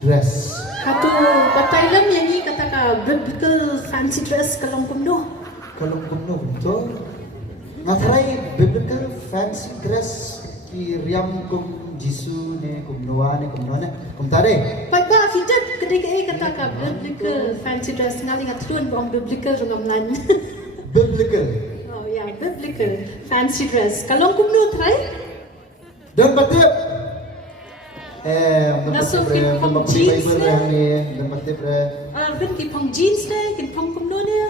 dress. Hatu patai lam yang ni kata ka biblical fancy dress kalong kumno. Kalau kuno betul, ngasarai biblical fancy dress ki riam kum Jisu ne kum Noah ne kum tare. Pai pa fitat kedai kata ka biblical fancy dress ngali ngatun bong biblical rungam lan. Biblical. Oh ya, biblical fancy dress kalong kumno try. Dan batip. Nasıl batip ki re, pong mabti jeans Bible ne? yang ni, dan batip re. Ben ki pong jeans ne, ki pong kumno ne.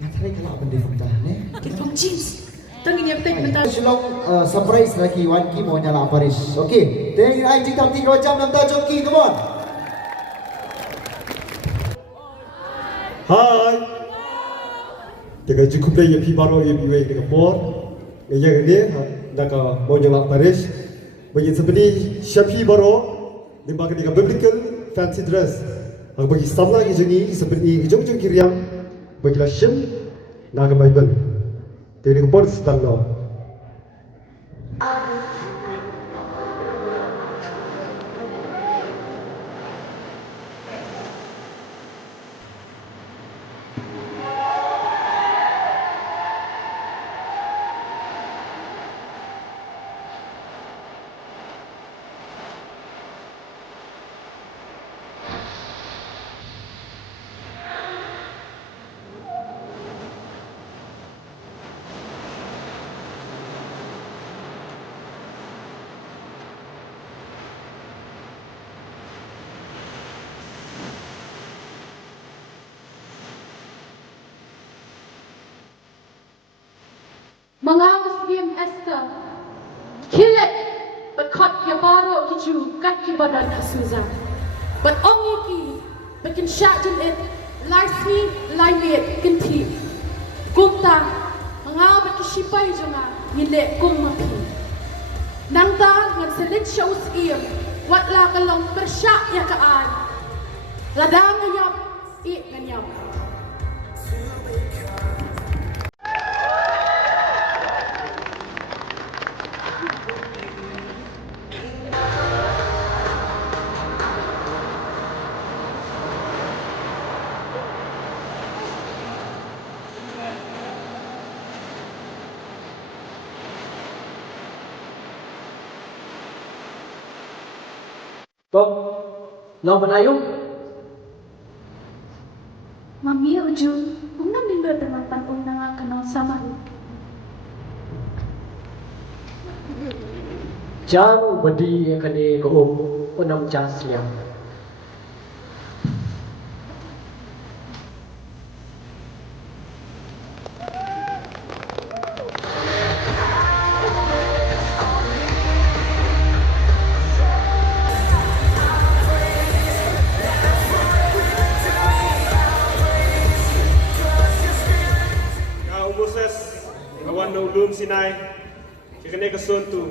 Ngasarai kalau benda kumta ne. Ki pong jeans. Tang ini aptek mental. Shilong surprise lagi Wan Ki mau nyala Paris. Okay, then I jing tang 3 jam 6 tahun Jom Ki, come on. Hai. Dengan cukup dah yang baru yang biway dengan mor. Yang ini nak mau nyala Paris. Bagi seperti Shafi baru dimakan dengan biblical fancy dress. Aku bagi sama lagi jadi seperti hijau-hijau kiriam bagi lasem nak Bible. Jadi kau pun sedang lo. Mengawas diam Esther. Kill it, but cut your baro hiju kat ki badan Susan. But only ki, but can shot in it, larsi lainit kinti. Kumta, mengawas ki sipay jonga, yile kung mapi. Nangta ngan selit shows iem, wat la kalong persyak ya kaan. Ladang ngayap, ngayap. Vâng, lo bên ai không? Mami Ujung, unang minggu teman unang kenal sama. Chàng bên đi cái này có ôm có năm cha siam. Kau Moses, kawan ulum Sinai, kena kesun tu.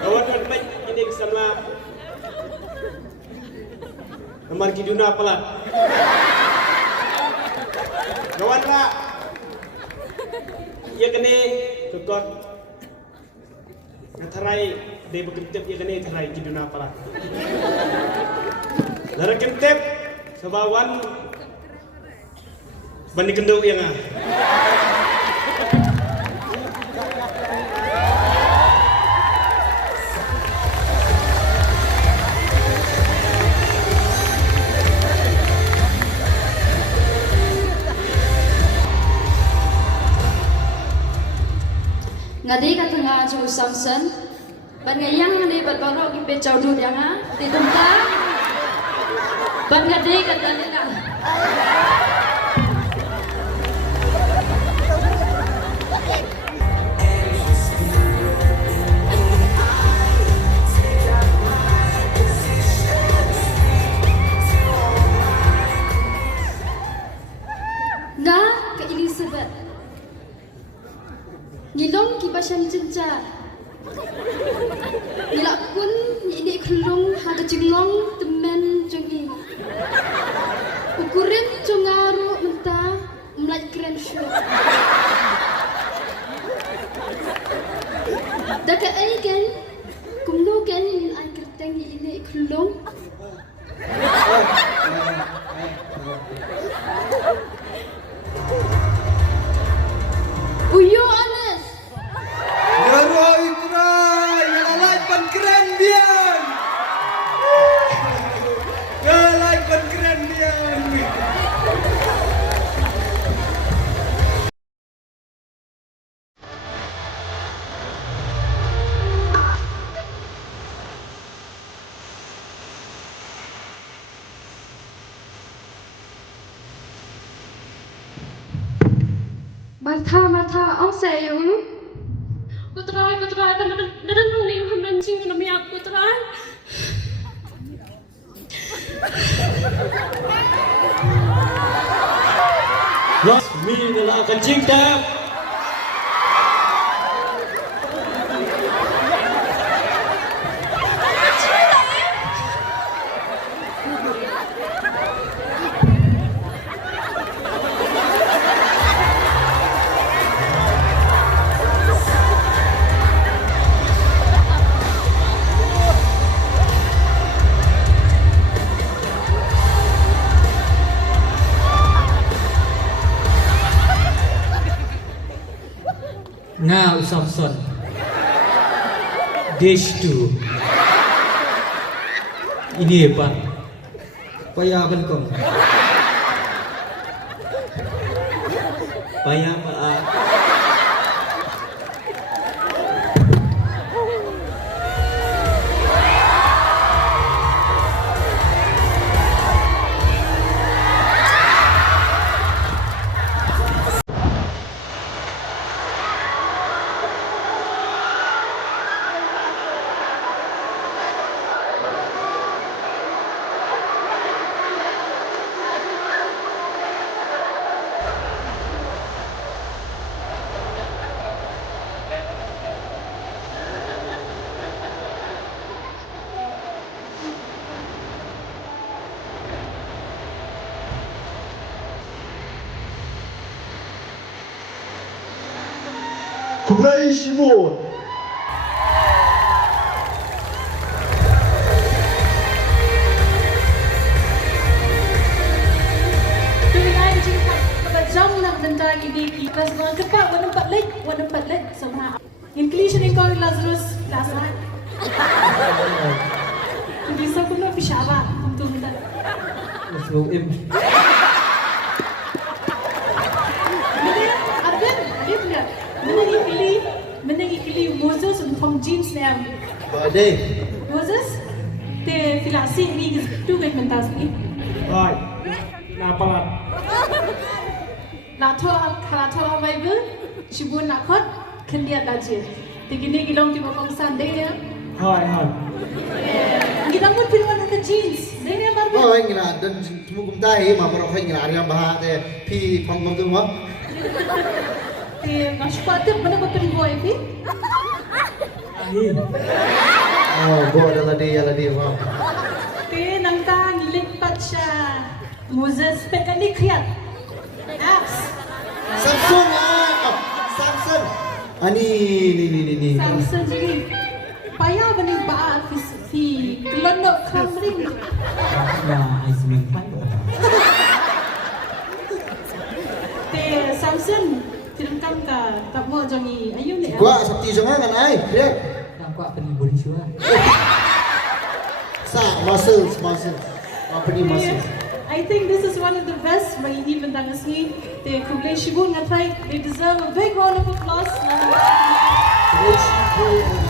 Kawan kan baik ini kesana. Namar kiduna pelat. Kawan pak, ia kena kekot. Ngatharai dia berkentep ia kena tharai kiduna pelat. Lara kentep sebawan bani kenduk yang ah. Ngadi kata ngaju Samson, ban ngayang ngadi bat baru ki pecau du yang ah, di tempat. Ban ngadi kata nina. Nah, ke Elizabeth. Ngilong kibasyan cinca. Ngilakun ini kulung hada jinglong temen jongi. Ukurin jongaru mentah mulai keren show. Daga aigen kumno gen in angkir kulung. Uyo honest. Yaroi try, yalalai pan keren bian. Yalalai pan keren bian. Mata, ang sayang. Ku try, dan ni mencing nama aku try. Rasmi adalah akan cinta. Nga Samson Dish 2 Ini apa? Paya belkong. Paya apa? Kublai Shimon. Dengan jika jam nak benda ini, kelas orang kepak warna empat lek sama. English ni kau Lazarus kelas mana? Bisa pun nak pisah untuk benda. Masuk M. Dia punya. Mana ikili Moses from jeans ni am. Badai. Moses, te filasi ni tu kan mentas ni. Hai. Napa lah? Nak thua Bible, cibun nak kot, kendia lajir. Tegini gilong tiba kongsan dia. Hai. Kita pun pilih ke jeans. Dia baru. Oh, yang nak dan semua kumtai, mama orang yang nak ariam bahas deh, pi panggung tu mah. Te masuk tu mana kau pilih boy pi? Oh, gua adalah dia mah. Te nangkang lipat siya. Moses pekan ni kriat. Apps. Samsung Samsung. Ni. Samsung jadi. Payah bani baat fi kelonok kamring. Nah, Ismail Pan. Te Samsung tirangkam ka tak mau jangi ayun ni. Gua sabti jangan kan ai. Dia. Nampak apa ni boleh syuah? Muscles. Apa ni muscles? I think this is one of the best bagi event tangas ni. Te Kublai Shibun ngatrai. They deserve a big round of applause. Kublai Shibun.